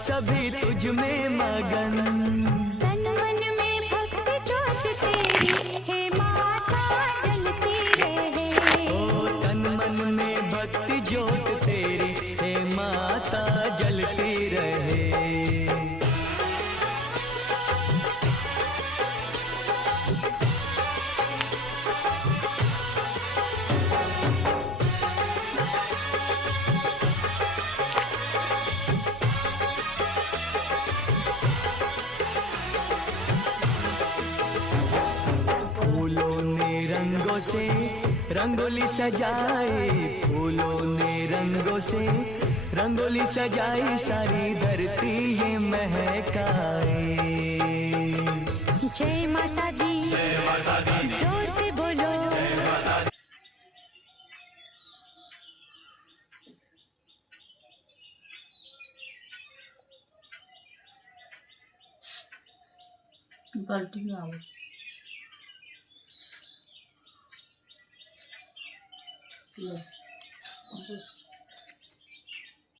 सभी तुझ में मगन। तन मन में भक्ति ज्योत तेरी, हे माता जलती रहे। ओ तन मन में भक्ति ज्योत तेरी, हे माता जलती रहे। फूलों ने रंगों से रंगोली सजाई, फूलों ने रंगों से रंगोली सजाई, सारी धरती ये महकाए। जय माता दी, जय माता दी, जोर से बोलो। जय माता दी। बाल्टी में आओ। लो।